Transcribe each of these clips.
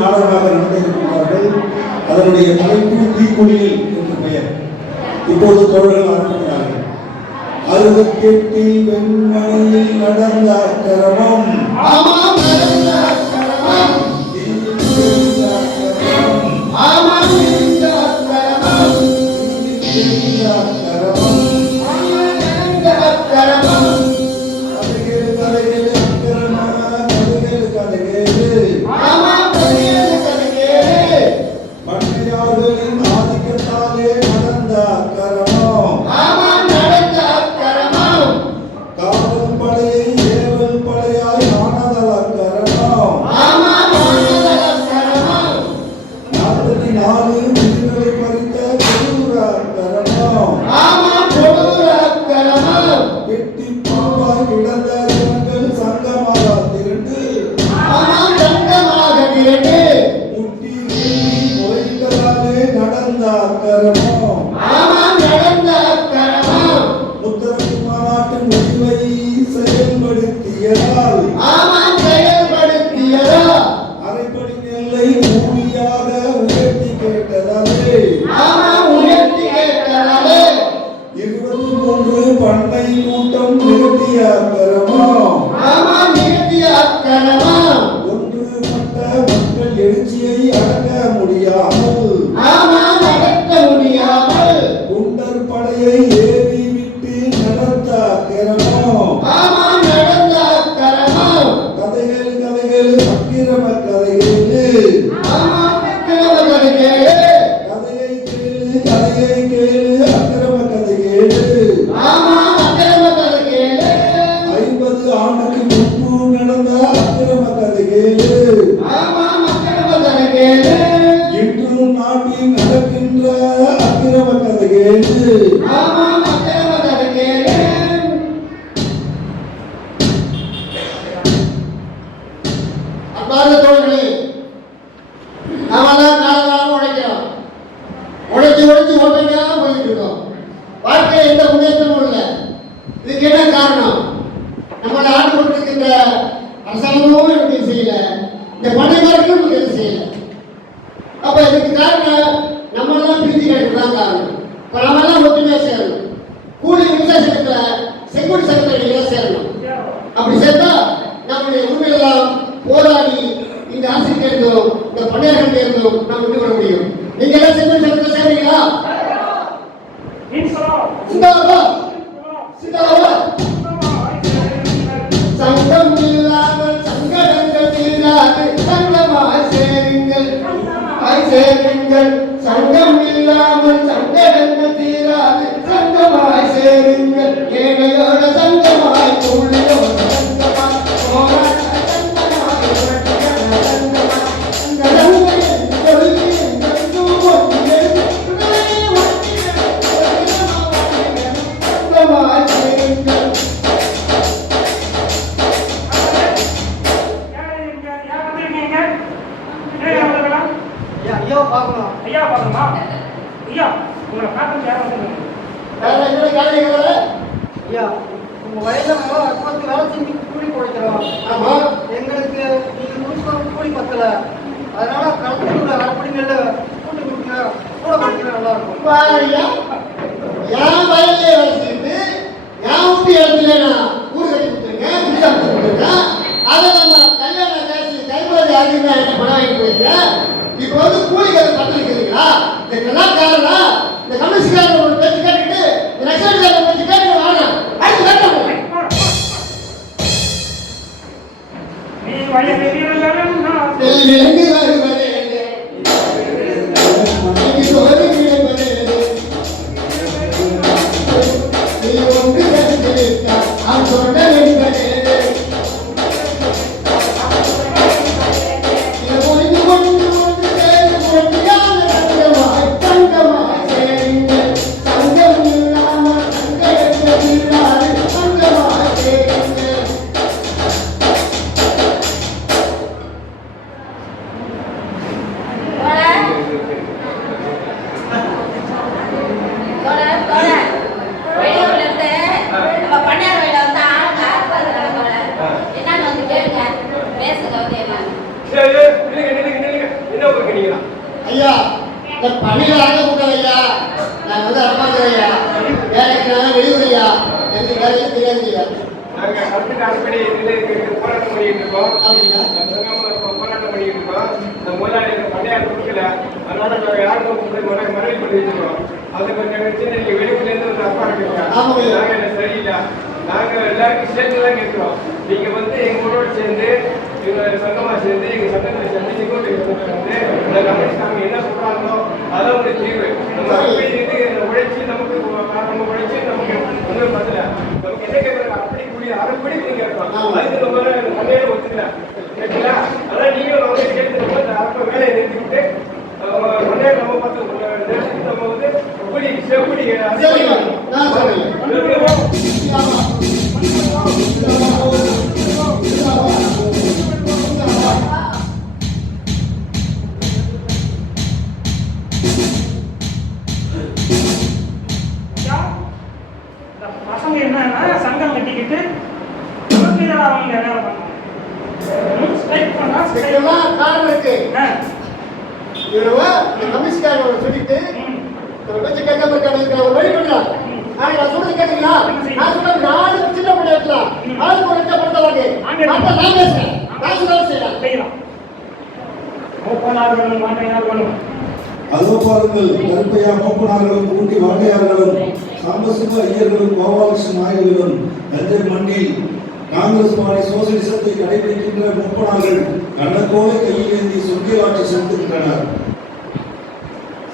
நாடகமாக நடத்தியிருக்கிறார்கள் அதனுடைய தலைப்பு தீக்குடியில் என்ற பெயர். இப்போது தோழர்கள் ஆரம்பிக்கிறார்கள். அழுது கேட்டு Jeder, der தான் காரணம் பணமெல்லாம் ஒற்றுமையா சேரணும் கூலி விவசாய சங்கத்துல செங்கோடி சங்கத்துல சேரணும் அப்படி சேர்த்தா நம்முடைய உண்மையெல்லாம் போராடி இந்த அரசுக்கு இருந்தோம் இந்த பணியாளர்களுக்கு இருந்தோம் நாம் கொண்டு வர முடியும். நீங்க எல்லாம் செங்கோடி சங்கத்துல சங்கம் தெரியாது ஐயா நாங்க கல்விக்கு அடிப்படை இருக்கு போராட்டம் பண்ணிட்டு இருக்கோம். போராட்டம் பண்ணிட்டு இருக்கோம். இந்த முதலாளிகள் பணியார் கொடுக்கல அதனால நாங்க யாருக்கும் மனைவி பண்ணி வச்சிருக்கோம். அது கொஞ்சம் வச்சு நீங்க வெளியூர்ல இருந்து வந்து அப்பா இருக்காங்க ஆமாங்க. நாங்க என்ன சரியில்லை. நாங்க எல்லாருக்கும் சேர்த்து தான் கேட்கிறோம் நீங்க வந்து எங்க ஊரோட சேர்ந்து எங்க சங்கமா சேர்ந்து எங்க சங்கத்துல சேர்ந்து செக்யூரிட்டி வந்து இந்த நாங்க என்ன சொல்றாங்களோ அதான் ஒரு தீர்வு. நம்ம அப்படின்ட்டு கட்டிக்கிட்டு அவங்க என்ன சொல்லிட்டு கேட்காம இருக்காங்க வழி பண்ணலாம் நான் சொல்றது கேட்டீங்களா? நான் சொல்றது நாலு சின்ன பிள்ளை இருக்கலாம் ஆளுக்கு ஒரு லட்சம் படுத்தவாங்க அப்ப நான் பேசுறேன் நான் சொல்றது செய்யலாம் செய்யலாம். மூப்பனார் வேணும் மாட்டையார் வேணும் அதோ பாருங்கள் கருப்பையா மூப்பனார்களும் கூட்டி வாண்டையார்களும் சாம்பசிவ ஐயர்களும் கோபாலகிருஷ்ணன் நாயகர்களும் தஞ்சை மண்ணில் காங்கிரஸ் பாணி சோசியலிசத்தை கடைபிடிக்கின்ற முப்பனார்கள் கண்ணக்கோலை கையில் ஏந்தி சொர்க்கிய ஆட்சி செலுத்துகின்றனர்.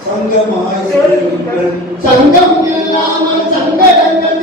சங்கமாய் சேருங்கள் சங்கம் இல்லாமல் சங்கடங்கள்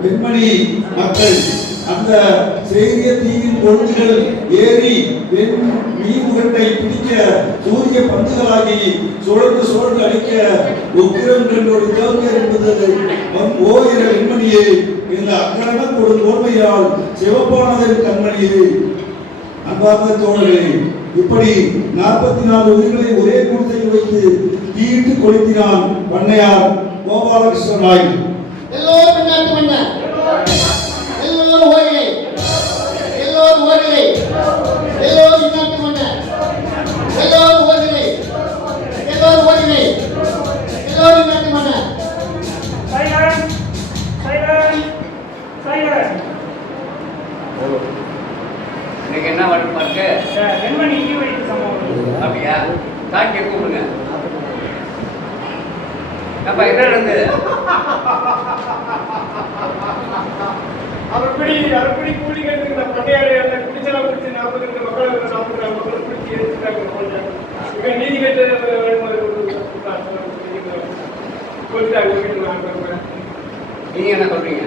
பெண்மணி மக்கள் அந்த செய்திய தீவின் பொழுதுகள் ஏறி பெண் மீன்முகட்டை பிடிக்க சூரிய பந்துகளாகி சுழந்து சுழந்து அடிக்க உக்கிரம் என்ற ஒரு தேவையர் என்பது கண்மணியே இந்த அக்கரணம் ஒரு தோல்மையால் சிவப்பானதன் கண்மணியே அன்பார்ந்த தோழரே இப்படி நாற்பத்தி நாலு உயிர்களை ஒரே கூட்டத்தில் வைத்து தீயிட்டு கொளுத்தினான் பண்ணையார் கோபாலகிருஷ்ண ராய். இருக்கு. வெண்மணி அப்படியா? சாட்சியை கூப்பிடுங்க அப்ப என்ன நடந்தது அப்படி அரைப்படி கூலி கேட்டு பண்டையாடு அந்த குடிச்சலாம் குடிச்சு நாற்பது ரெண்டு மக்கள் நாற்பது மக்கள் குடிச்சு எடுத்துட்டாங்க போட்டாங்க நீதி கேட்டு கொடுத்தாங்க நீங்க என்ன சொல்றீங்க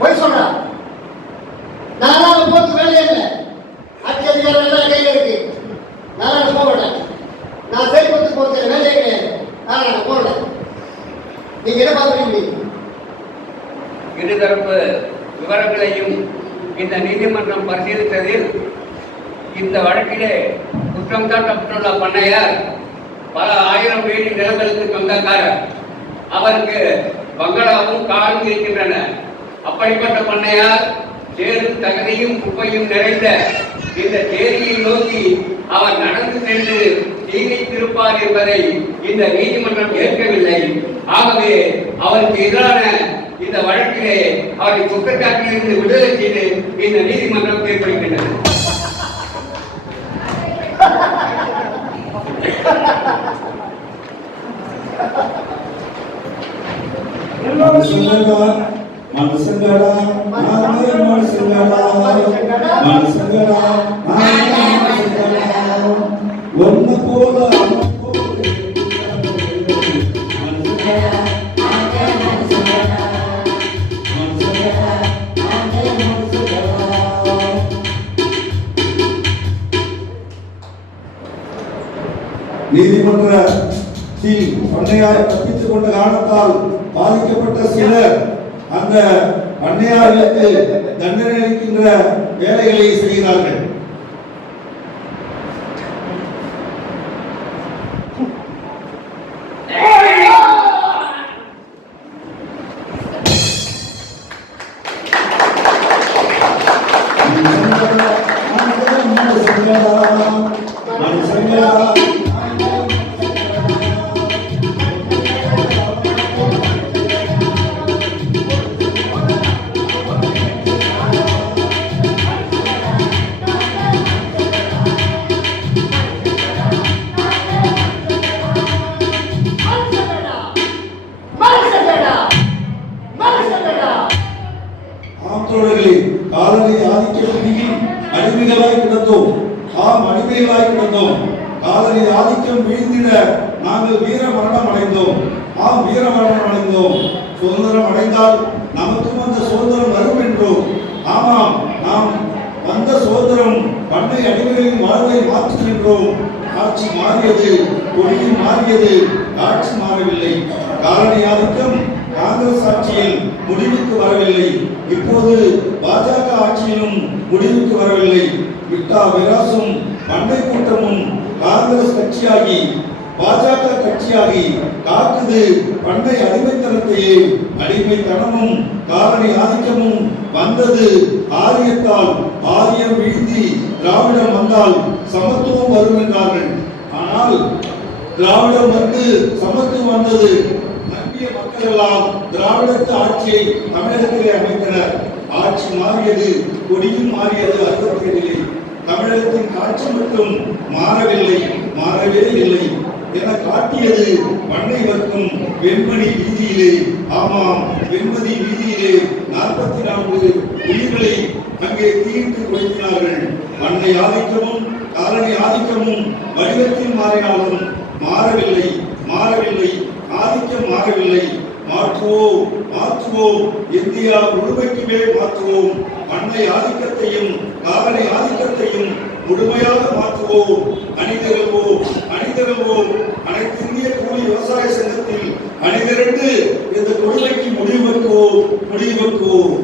பொய் சொல்றா. நானா அவன் போறது வேலையே இல்லை. ஆட்சி அதிகாரம் எல்லாம் கையில இருக்கு. நானா அங்க போக மாட்டேன். நான் செயல்படுத்த போறது வேலையே கிடையாது. நானா அங்க போகல. நீங்க என்ன பாக்குறீங்க இருதரப்பு விவரங்களையும் இந்த நீதிமன்றம் பரிசீலித்ததில் இந்த வழக்கிலே குற்றம் சாட்டப்பட்டுள்ள பண்ணையார் பல ஆயிரம் வீடு நிலங்களுக்கு சொந்தக்காரர். அவருக்கு பங்களாவும் காரும் இருக்கின்றன. அப்படிப்பட்ட பண்ணையார் சேரும் தகுதியும் குப்பையும் நிறைந்த இந்த சேரியை நோக்கி அவர் நடந்து சென்று தீங்கித்திருப்பார் என்பதை இந்த நீதிமன்றம் ஏற்கவில்லை. ஆகவே அவருக்கு எதிரான இந்த வழக்கிலே அவரை குற்றச்சாட்டிலிருந்து விடுதலை செய்து இந்த நீதிமன்றம் தீர்ப்பளிக்கின்றது. மனுஷங்கடா. மனுஷங்கடா நானே அளிக்கின்ற வேலைகளை செய்கிறார்கள். நாங்கள் வீர மரணம் அடைந்தோம் ஆம் வீர மரணம் அடைந்தோம் சுதந்திரம் அடைந்தால் நமக்கும் அந்த சுதந்திரம் வரும் என்றோம் ஆமாம் நாம் வந்த சுதந்திரம் பண்ணை அடிமைகளின் வாழ்வை மாற்றுகின்றோம் ஆட்சி மாறியது கொடியும் மாறியது ஆட்சி மாறவில்லை. காரணி ஆதிக்கம் காங்கிரஸ் ஆட்சியில் முடிவுக்கு வரவில்லை. இப்போது பாஜக ஆட்சியிலும் முடிவுக்கு வரவில்லை. விட்டா விராசும் பண்டை கூட்டமும் காங்கிரஸ் கட்சியாகி பாஜக கட்சியாகி காக்குது பண்டை அடிமைத்தனத்தையே. அடிமைத்தனமும் காரணி ஆதிக்கமும் வந்தது ஆரியத்தால். ஆரியம் வீழ்ந்தி திராவிடம் வந்தால் சமத்துவம் வரும் என்றார்கள். ஆனால் திராவிடம் வந்து சமத்துவம் வந்தது. நம்பிய மக்கள் எல்லாம் திராவிடத்து ஆட்சியை தமிழகத்திலே அமைத்தனர். ஆட்சி மாறியது கொடியும் மாறியது அறுபத்தி ஏழிலே தமிழகத்தின் காட்சி மட்டும் மாறவில்லை மாறவே இல்லை. என காட்டியது பண்ணை வர்க்கும் வெண்மணி வீதியிலே. ஆமாம் வெண்மதி வீதியிலே நாற்பத்தி நான்கு உயிர்களை அங்கே தீயிட்டு கொளுத்தினார்கள் பண்ணை ஆதிக்கமும் காலனி ஆதிக்கமும் வடிவத்தில் மாறினாலும் மாறவில்லை மாறவில்லை ஆதிக்கம் மாறவில்லை. மாற்றுவோம் மாற்றுவோம் இந்தியா முழுமைக்குமே மாற்றுவோம். பண்ணை ஆதிக்கத்தையும் காலனி ஆதிக்கத்தையும் முழுமையாக மாற்றுவோம். மனிதர்கள் அணிதிரள்வோம் அனைத்து இந்திய கூலி விவசாய சங்கத்தில் அணிதிரண்டு இந்த கொடுமைக்கு முடிவு வைக்குவோம் முடிவு வைக்குவோம்